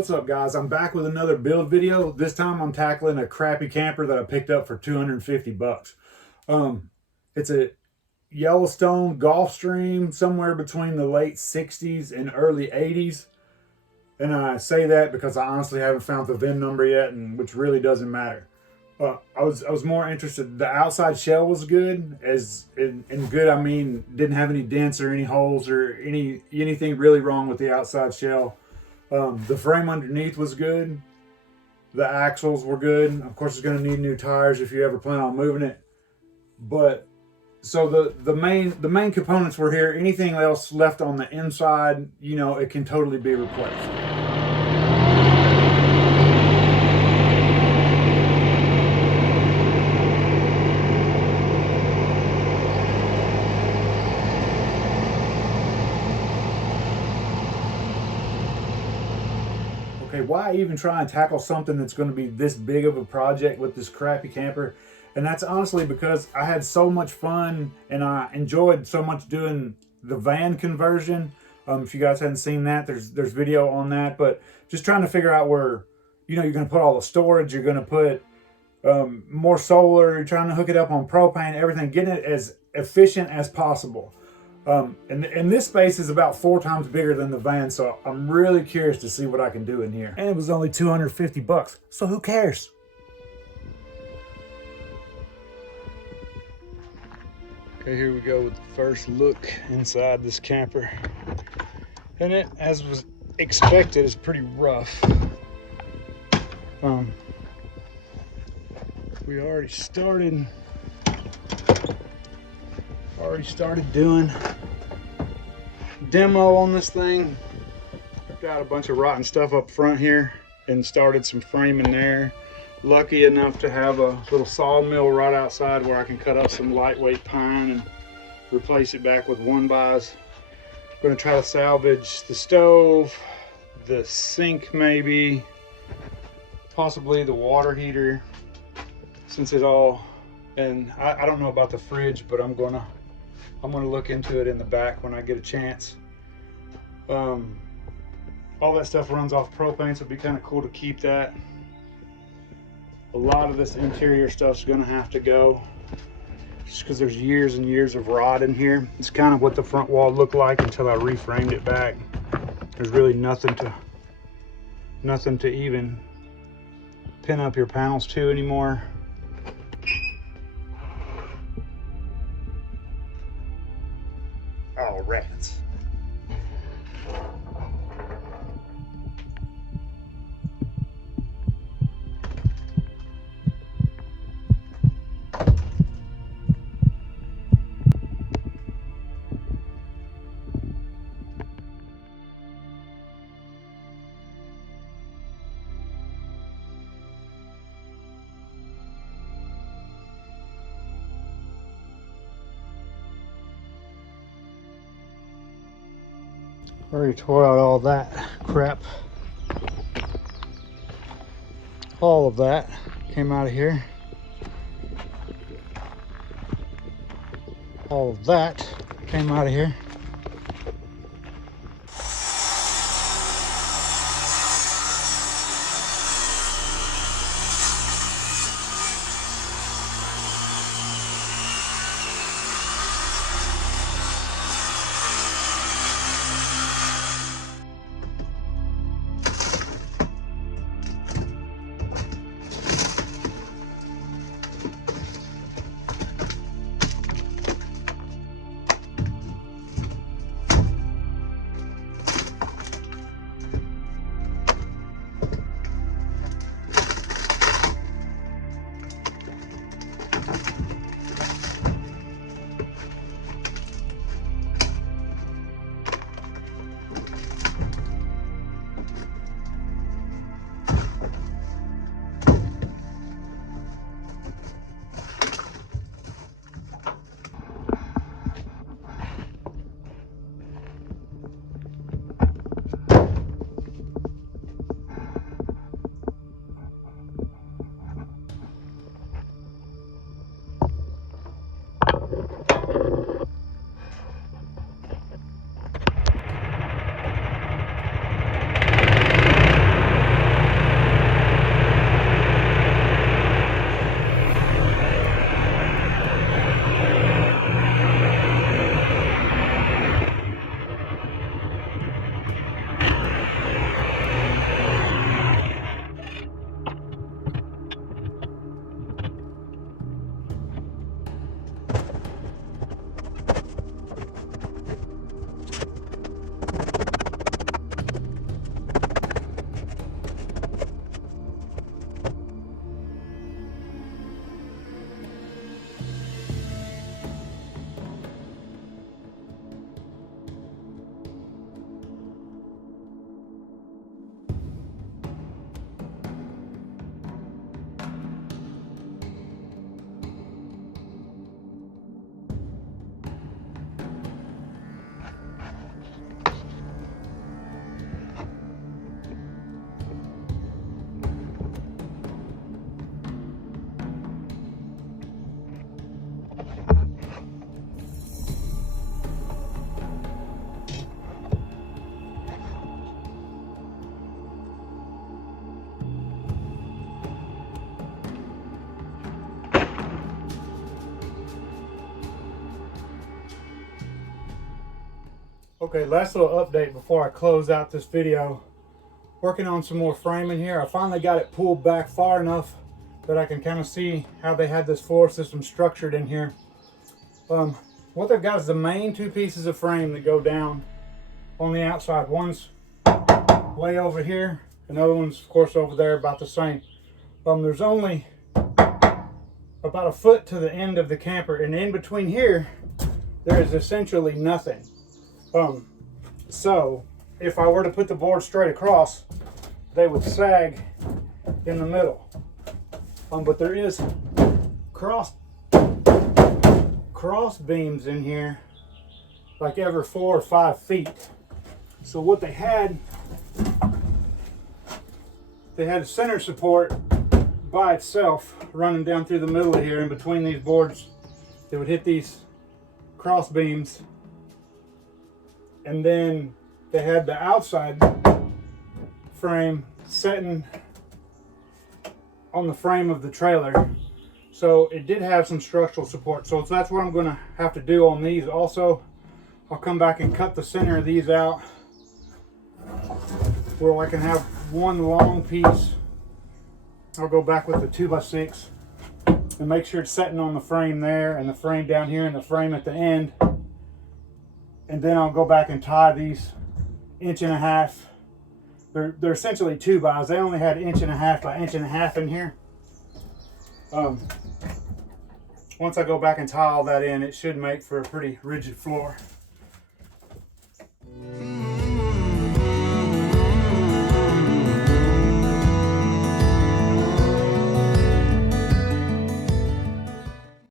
What's up, guys? I'm back with another build video. This time I'm tackling a crappy camper that I picked up for 250 bucks. It's a Yellowstone Gulfstream, somewhere between the late 60s and early 80s. And I say that because I honestly haven't found the VIN number yet, and which really doesn't matter. I was more interested. The outside shell was good, as in good I mean didn't have any dents or any holes or anything really wrong with the outside shell. The frame underneath was good. The axles were good. Of course, it's going to need new tires if you ever plan on moving it. But so the main components were here. Anything else left on the inside, you know, it can totally be replaced. Okay, why even try and tackle something that's going to be this big of a project with this crappy camper? And that's honestly because I had so much fun and I enjoyed so much doing the van conversion. If you guys hadn't seen that, there's video on that. But just trying to figure out where, you know, you're going to put all the storage, you're going to put more solar, you're trying to hook it up on propane, everything, getting it as efficient as possible. And this space is about 4 times bigger than the van, so I'm really curious to see what I can do in here. And it was only 250 bucks, so who cares? Okay, here we go with the first look inside this camper. And it, as was expected, is pretty rough. We already started doing demo on this thing. I've got a bunch of rotten stuff up front here and started some framing there. Lucky enough to have a little sawmill right outside where I can cut up some lightweight pine and replace it back with 1x. I'm going to try to salvage the stove, the sink maybe, possibly the water heater, since it all, and I don't know about the fridge, but I'm gonna look into it in the back when I get a chance. All that stuff runs off propane, so it'd be kind of cool to keep that. A lot of this interior stuff's gonna have to go, just because there's years and years of rot in here. It's kind of what the front wall looked like until I reframed it back. There's really nothing to even pin up your panels to anymore. Oh, rats. Already tore out all that crap. All of that came out of here. All of that came out of here. Okay, last little update before I close out this video. Working on some more framing here. I finally got it pulled back far enough that I can kind of see how they had this floor system structured in here. What they've got is the main two pieces of frame that go down on the outside. One's way over here, another one's of course over there, about the same. There's only about a foot to the end of the camper, and in between here there is essentially nothing. So if I were to put the board straight across, they would sag in the middle. But there is cross beams in here, like every 4 or 5 feet. So what they had a center support by itself running down through the middle of here, in between these boards. They would hit these cross beams, and then they had the outside frame setting on the frame of the trailer, so it did have some structural support. So that's what I'm going to have to do on these. Also, I'll come back and cut the center of these out where I can have one long piece. I'll go back with the 2x6 and make sure it's setting on the frame there, and the frame down here, and the frame at the end. And then I'll go back and tie these 1.5 inch. They're essentially 2x. They only had 1.5 by 1.5 in here. Once I go back and tie all that in, it should make for a pretty rigid floor.